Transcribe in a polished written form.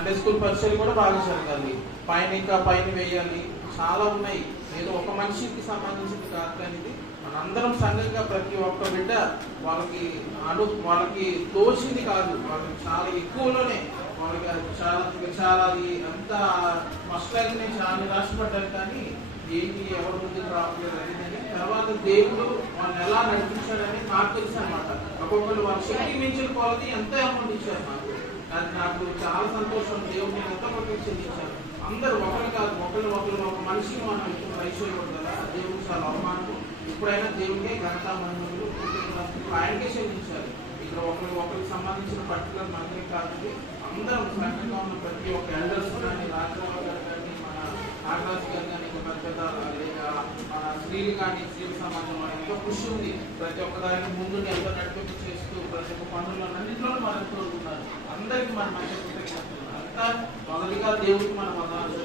Sunday school పరిచయాలు కూడా బాగా జరగాలి, పైన ఇంకా పైన వేయాలి, చాలా ఉన్నాయి. ఏదో ఒక మనిషికి సంబంధించింది కాదు, కానీ ఇది మనందరం సంఘంగా ప్రతి ఒక్క బిడ్డ వాళ్ళకి తోచింది కాదు, వాళ్ళకి చాలా ఎక్కువలోనే వాళ్ళకి చాలా అది అంత ఫస్ట్ లైఫ్ నేను చాలా నిరాశపడ్డాను. కానీ ఏంటి ఎవరి ముందుకు రావట్లేదు అనేది తర్వాత దేవుడు వాళ్ళని ఎలా నడిపించాడని నాకు తెలుసు అనమాట. ఒక్కొక్కరు వాళ్ళ శక్తి మించిన కొలది ఎంత అమౌంట్ ఇచ్చారు నాకు, అది నాకు చాలా సంతోషం. దేవుడు నేను ఎంత పక్కకి చెల్లించాను. అందరూ ఒకరు కాదు, ఒకరు ఒక మనిషిని మనం ఇప్పుడు అయిపోయకూడదు కదా, దేవుడు చాలా అవమానం. ఇప్పుడైనా దేవుడికే ఘనత మహిమలు ఆయనకే చెల్లించాలి. ఇక్కడ ఒకరికి సంబంధించిన పర్టికులర్ మందిరం కాదు, అందరం సంఘంగా ఉన్న ప్రతి ఒక్క ఎల్డర్స్ కానీ, రాజరావు గారు కానీ, మన నాగరాజు గారు కానీ, పెద్ద మన స్త్రీలు కానీ, స్త్రీల సమాజంలో ఎంతో కృషి ఉంది. ప్రతి ఒక్క దానికి ముందు ఎంతో నడిపింపు చేస్తూ ప్రతి ఒక్క పనుల్లో అన్నింటిలో మనం కోరుకున్నారు. అందరికీ మన మంచి కృతజ్ఞతలు. అంతా మొదటిగా దేవుడికి మన వందనాలు.